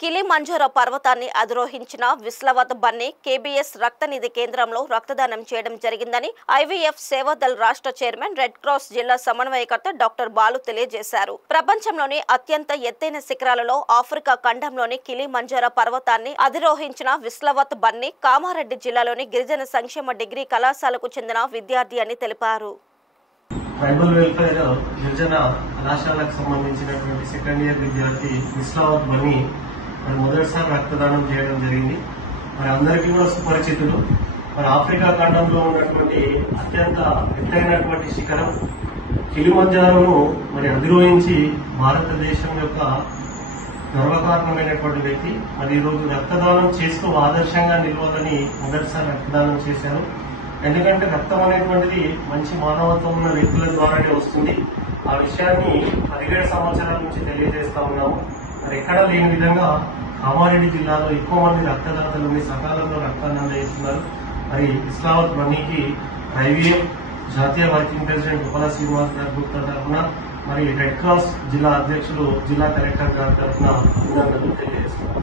Kilimanjaro పర్వతాన్ని అధిరోహించిన విస్లవత్ Bunny KBs రక్తనిధి కేంద్రంలో రక్తదానం చేయడం జరిగిందని ఐవీఎఫ్ సేవాదల్ రాష్ట్ర చైర్మన్ రెడ్ క్రాస్ జిల్లా సమన్వయకర్త డాక్టర్ బాలు తెలియజేశారు. ప్రపంచంలోని అత్యంత ఎత్తైన శిఖరాలలో ఆఫ్రికా ఖండంలోని కిలిమంజారో పర్వతాన్ని అధిరోహించిన విస్లవత్ బన్నీ కామారెడ్డి జిల్లాలోని గిరిజన సంక్షేమ డిగ్రీ కళాశాలకు చెందిన విద్యార్థి అని తెలిపారు. ట్రైబల్ వెల్ఫేర్ గిరిజన కళాశాలకు సంబంధించినటువంటి సెకండ్ ఇయర్ విద్యార్థి విస్లవత్ బన్నీ మరి మొదటిసారి రక్తదానం చేయడం జరిగింది. మరి అందరికీ కూడా సుపరిచితులు. మరి ఆఫ్రికా ఖండంలో ఉన్నటువంటి అత్యంత ఎత్తైనటువంటి శిఖరం కిలిమంజారోను మరి అధిరోహించి భారతదేశం యొక్క గర్వకారణమైనటువంటి వ్యక్తి మరి ఈరోజు రక్తదానం చేస్తూ ఆదర్శంగా నిలవాలని మొదటిసారి రక్తదానం చేశారు. ఎందుకంటే రక్తం అనేటువంటిది మంచి మానవత్వం ఉన్న వ్యక్తుల ద్వారానే వస్తుంది. ఆ విషయాన్ని 17 సంవత్సరాల నుంచి తెలియజేస్తా ఉన్నాము. మరి ఎక్కడా లేని విధంగా కామారెడ్డి జిల్లాలో ఎక్కువ మంది రక్తదాతలు సకాలంలో రక్తాన్ని అందజేస్తున్నారు. మరి విస్లవత్ బన్నీకి ఐవీఎఫ్ జాతీయ వర్కింగ్ ప్రెసిడెంట్ ఉపల శ్రీనివాస్ గారి గుప్తా తరఫున మరి రెడ్ క్రాస్ జిల్లా అధ్యక్షులు జిల్లా కలెక్టర్ గారి తరఫున అభినందనలు తెలియజేస్తున్నారు.